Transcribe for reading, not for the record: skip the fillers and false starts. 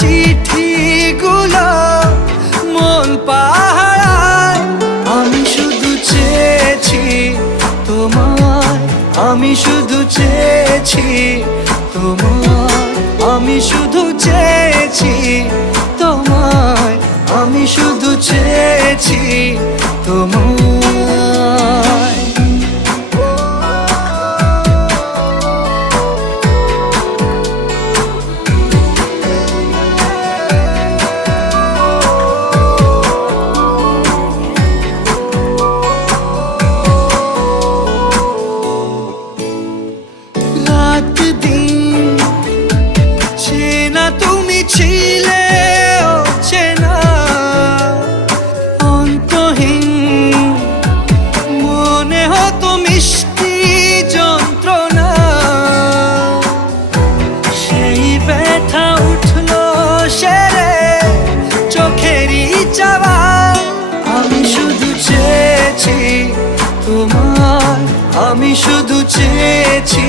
চিঠিগুলো মন পাহারায়। আমি শুধু চেয়েছি তোমায়, আমি শুধু চেয়েছি তোমায়, আমি শুধু চেয়েছি তোমায়, আমি শুধু চেয়েছি তোমায়। রাত দিন চেনা তুমি ছিলে চেনা অন্তহীন, মনে হতো মিষ্টি যন্ত্রণা। সেই ব্যথা উঠলো সেরে চোখেরই চাওয়া। আমি শুধু চেয়েছি তোমার, আমি শুধু চেয়েছি